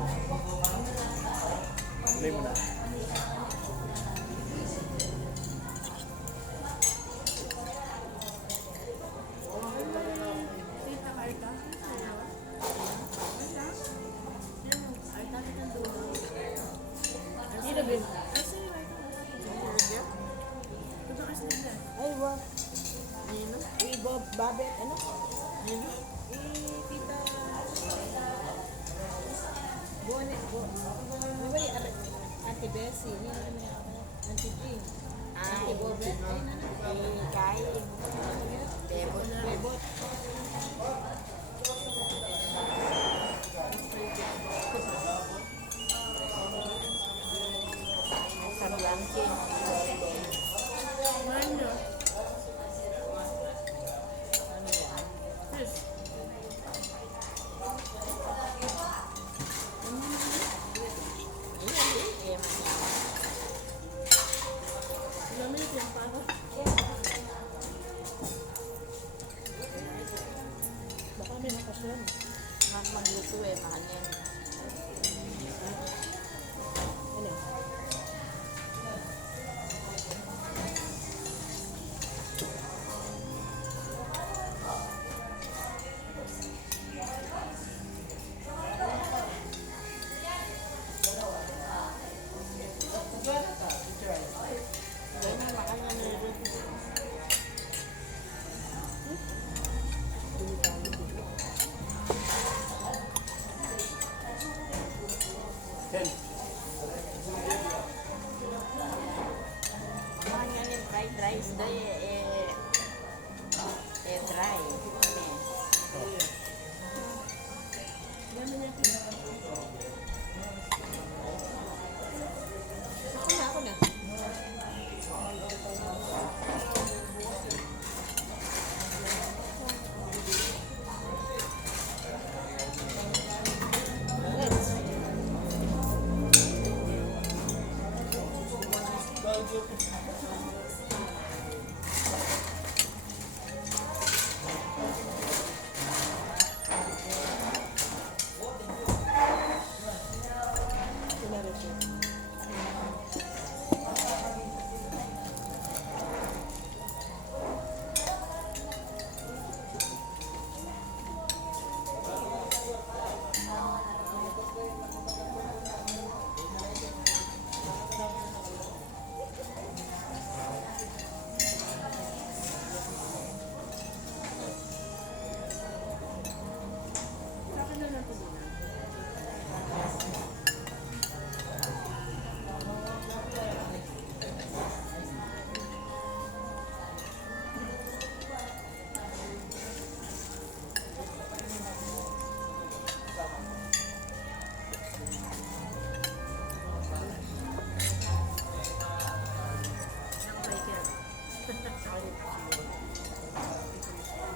mo. Play mo na. Ay, wow. Bob, Babet, ano? Tita... Bonet, Boy, Ate Bessie, Auntie Jean. Auntie Bobet, Kain. Bebot. Sa Blanque. Baka may nakasyon. Magluto mahal yan. Ano? Ken. Mahal yan yung fried rice day dry. Ako na.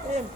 Ayun.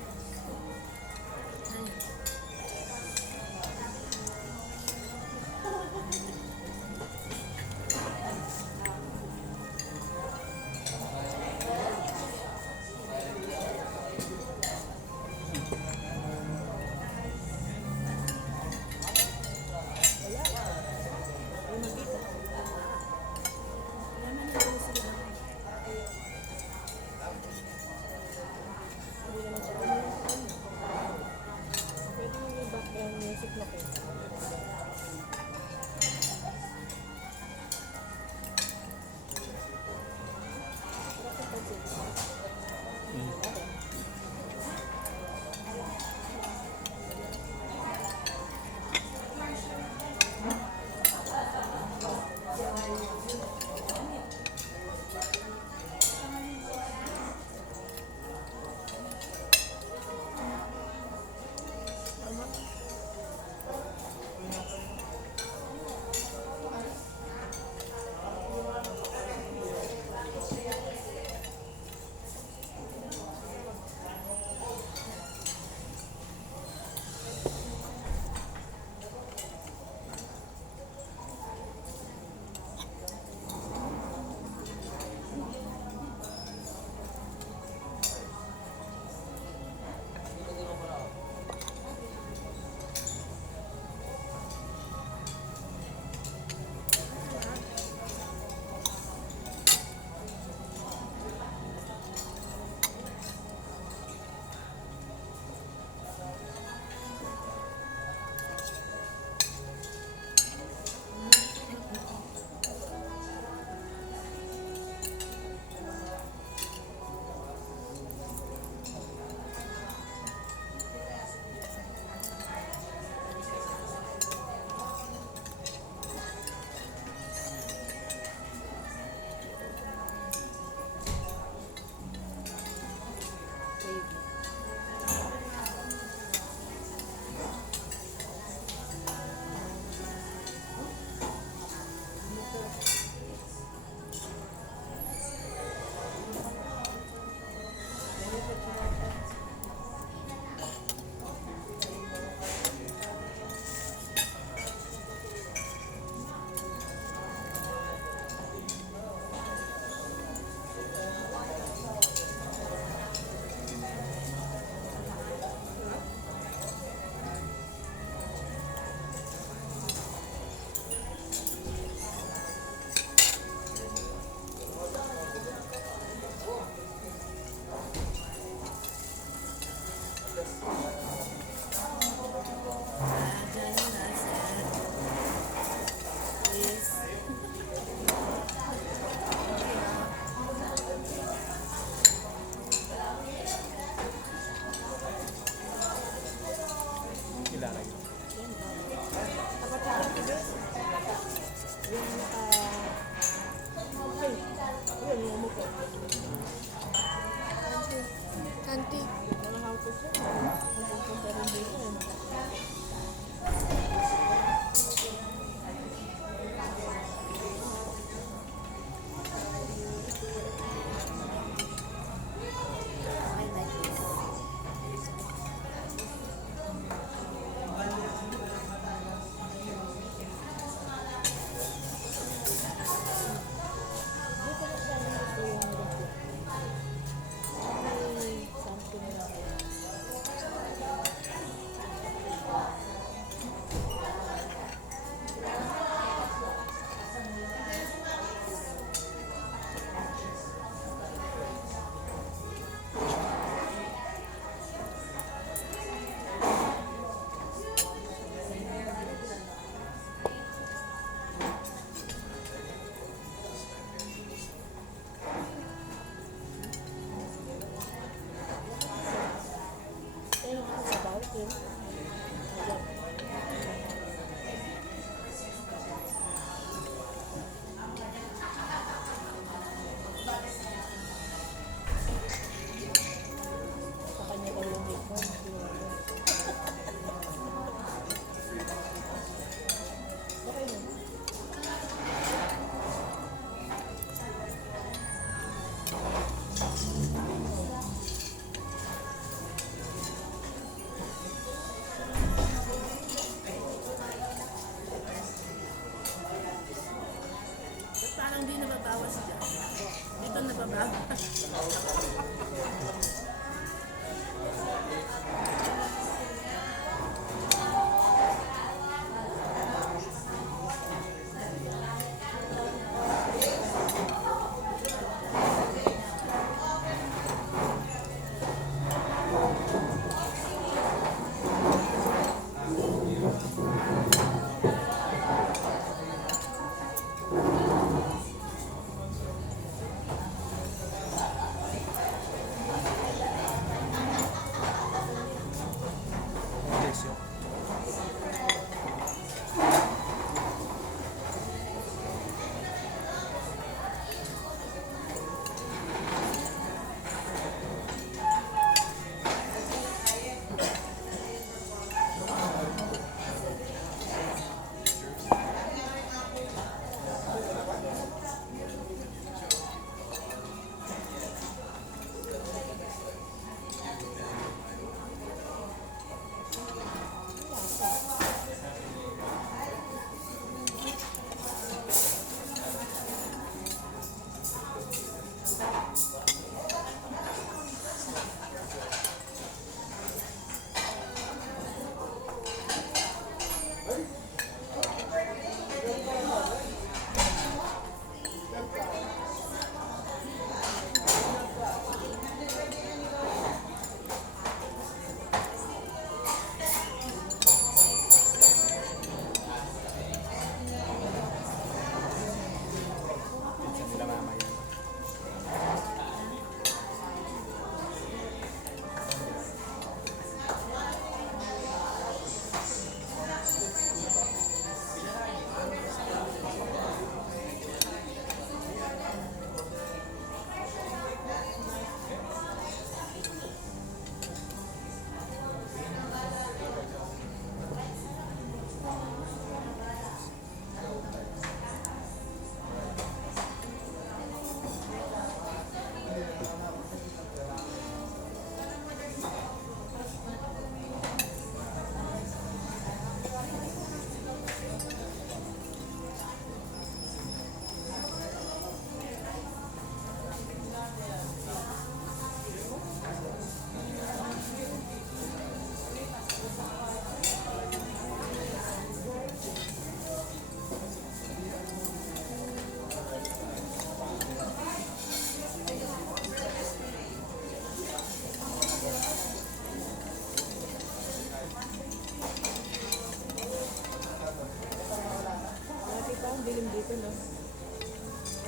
Ito no.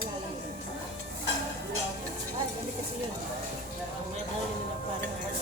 Alala mo. Ay, gabi kasi yun. May tawag nila parang hard.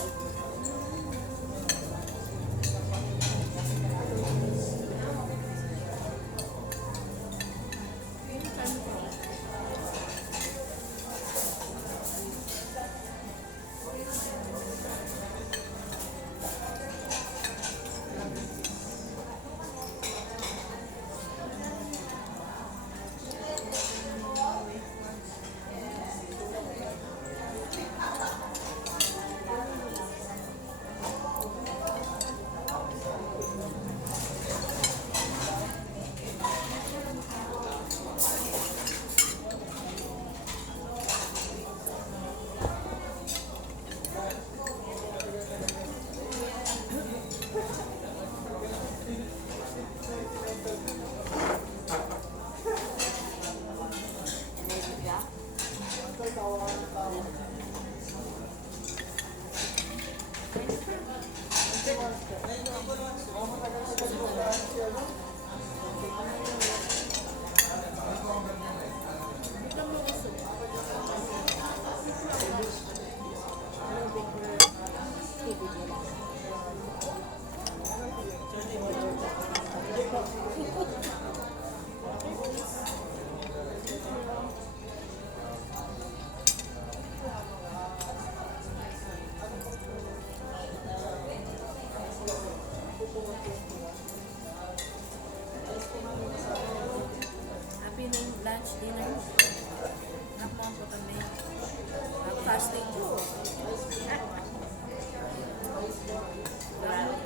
Happy ng lunch, dinner. Ako po kami. Fasting ko.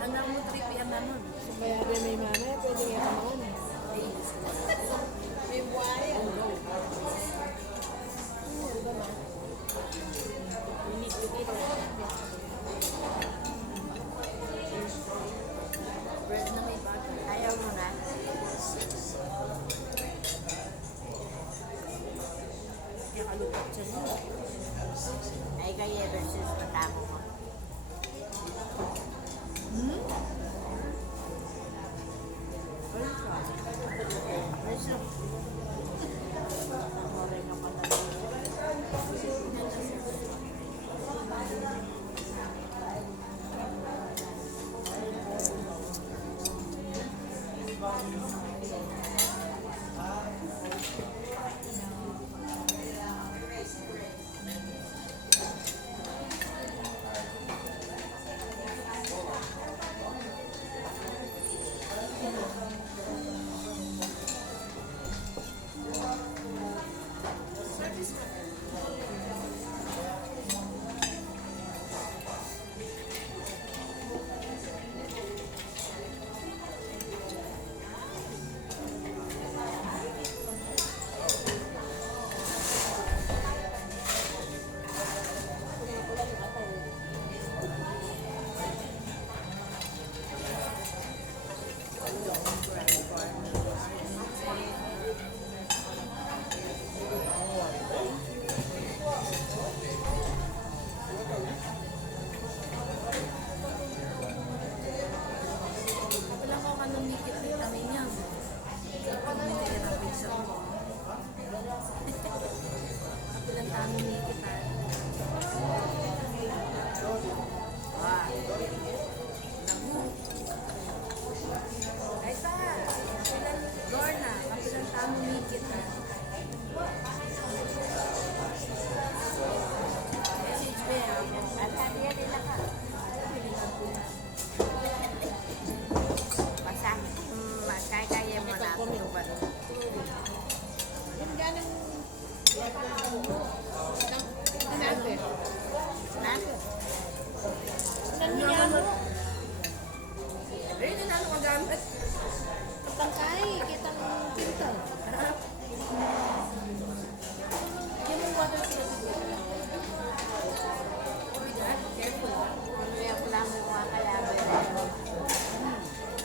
Hanggang mo 3 p.m. na nun. Kaya din may mama, pwede nga kamaon eh. May buhay. Ano ba ba? Init yung ito. Bread na may butter. Ayaw mo na. Kaya kalupot siya nun. Ay kaya versus matamo mo. Versus. Amore ka pa na. Kapila ko kanong nikit din kami niya. Pag-minikit ang pizza ko. Kapilang tanong nikit ha. Ah. Naku. Ay pa. Kapilang Lorna. Kapilang tanong nikit ha. Message ba yan? Alkaliya nila ka. Basta, kaya mo na ito ba? Yung ganang natin. Na? Ano niya mo? Ay, hindi na ako magamit. Pangkay, kitang pinto. Yung water sila siguro. Careful ha. Kaya ko lang mo mga kaya ba yun?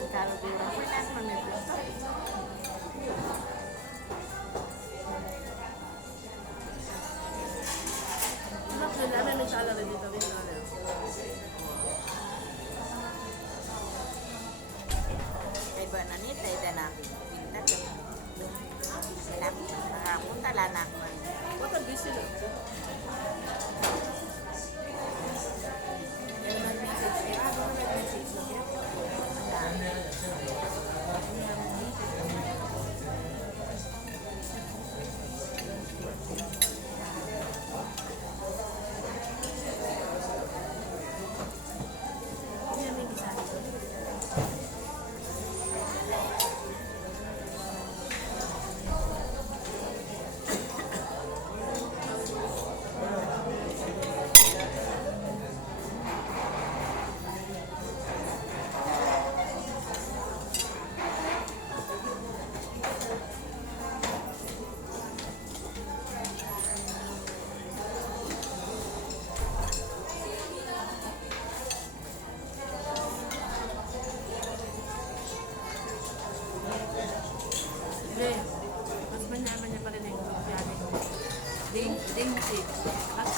Kalo din ako lang mamipito. Anak nila, may salary dito. May salary. Kay ba na ni tayo na pinta. Nakapunta lang ako. What a busy lang. Pero nag-message siya. Baka nag-message siya. Kaya may mensahe. Hindi. Mas manyaman niya pa rin yung biyahe ko. Ding si. Ano?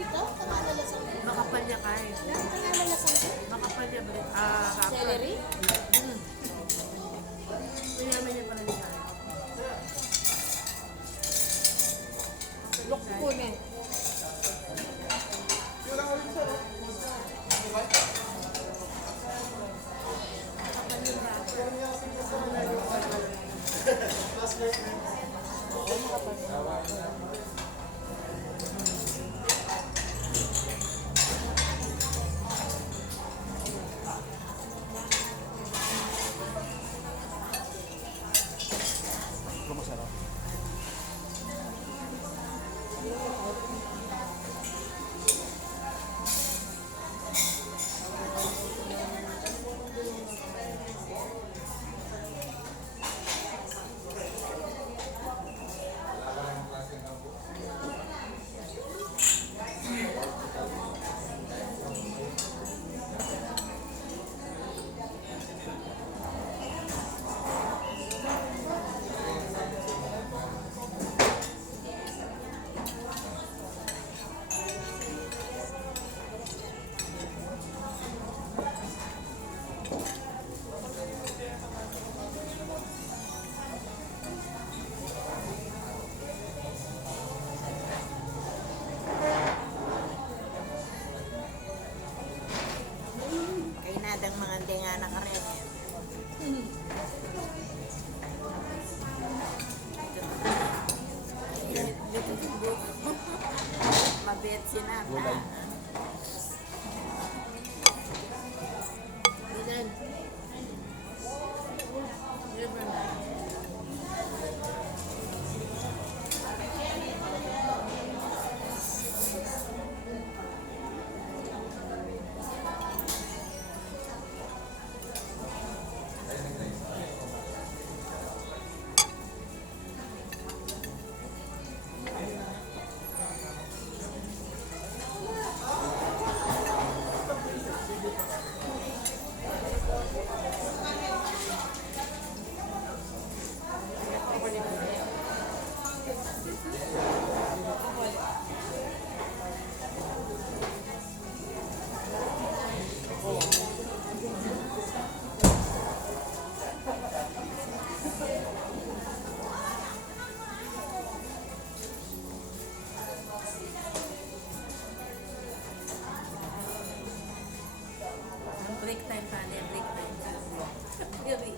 Ito, pangalalasang. Makapal niya kay. Pangalalasang ko. Makapal niya ba rin? Kapal. Celery? Manyaman niya pa rin yung biyahe. Look po na. Makapal yung rapper. Kay nadang mga hindi nga nakarin. Mabit sinata. Ilan? Never na. Break time pa niya, break time. Gabi.